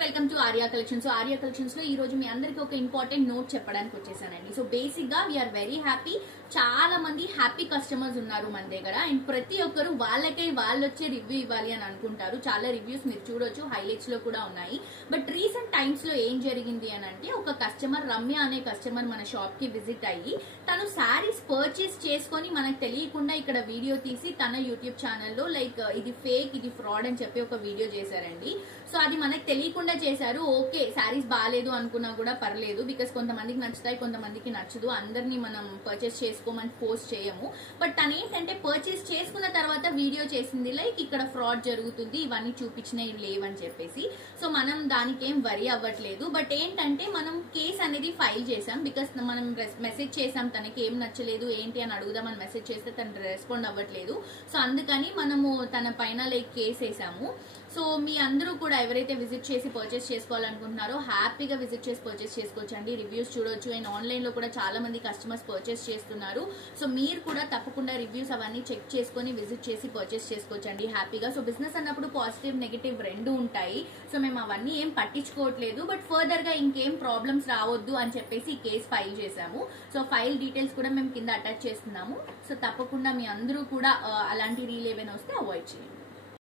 Welcome to Arya collections. Arya collections లో ఈ రోజు మీ అందరికి ఒక ఇంపార్టెంట్ నోట్ చెప్పడానికి వచ్చేసానండి. సో బేసిక్ గా వీఆర్ వెరీ హ్యాపీ. చాలా మంది హ్యాపీ కస్టమర్స్ ఉన్నారు మన దగ్గర. అండ్ ప్రతి ఒక్కరు వాళ్ళకై వాళ్ళు వచ్చే రివ్యూ ఇవ్వాలి అని అనుకుంటారు. చాలా రివ్యూస్ మీరు చూడొచ్చు, హైలైట్స్ లో కూడా ఉన్నాయి. బట్ రీసెంట్ టైమ్స్ లో ఏం జరిగింది అని అంటే, ఒక కస్టమర్ రమ్య అనే కస్టమర్ మన షాప్ కి విజిట్ అయ్యి తను శారీస్ పర్చేస్ చేసుకొని మనకు తెలియకుండా ఇక్కడ వీడియో తీసి తన యూట్యూబ్ ఛానల్లో లైక్ ఇది ఫేక్, ఇది ఫ్రాడ్ అని చెప్పి ఒక వీడియో చేశారండి. సో అది మనకు తెలియకుండా చేశారు. ఓకే, శారీస్ బాగాలేదు అనుకున్నా కూడా పర్లేదు, బికాస్ కొంతమందికి నచ్చుతాయి, కొంతమందికి నచ్చదు. అందరినీ మనం పర్చేస్ చేసుకోమని పోస్ట్ చేయము. బట్ తను ఏంటంటే పర్చేస్ చేసుకున్న తర్వాత వీడియో చేసింది లైక్ ఇక్కడ ఫ్రాడ్ జరుగుతుంది, ఇవన్నీ చూపించినవి లేవని చెప్పేసి. సో మనం దానికి ఏం వరీ అవ్వట్లేదు. బట్ ఏంటంటే మనం కేసు అనేది ఫైల్ చేసాం. బికాస్ మనం మెసేజ్ చేసాం, తనకి ఏం నచ్చలేదు ఏంటి అని అడుగుదామని మెసేజ్ చేస్తే తను రెస్పాండ్ అవ్వట్లేదు. సో అందుకని మనము తన పైన లైక్ కేసు వేసాము. సో మీ అందరూ కూడా ఎవరైతే విజిట్ చేసి పర్చేస్ చేసుకోవాలనుకుంటున్నారో హ్యాపీగా విజిట్ చేసి పర్చేస్ చేసుకోవచ్చండి. రివ్యూస్ చూడొచ్చు. అండ్ ఆన్లైన్ లో కూడా చాలా మంది కస్టమర్స్ పర్చేస్ చేస్తున్నారు. సో మీరు కూడా తప్పకుండా రివ్యూస్ అవన్నీ చెక్ చేసుకుని విజిట్ చేసి పర్చేస్ చేసుకోవచ్చండి హ్యాపీగా. సో బిజినెస్ అన్నప్పుడు పాజిటివ్ నెగటివ్ రెండు ఉంటాయి. సో మేము అవన్నీ ఏం పట్టించుకోవట్లేదు. బట్ ఫర్దర్ గా ఇంకేం ప్రాబ్లమ్స్ రావద్దు అని చెప్పేసి కేసు ఫైల్ చేసాము. సో ఫైల్ డీటెయిల్స్ కూడా మేము కింద అటాచ్ చేస్తున్నాము. సో తప్పకుండా మీ అందరూ కూడా అలాంటి రీల్ ఏమైనా వస్తే అవాయిడ్ చేయండి.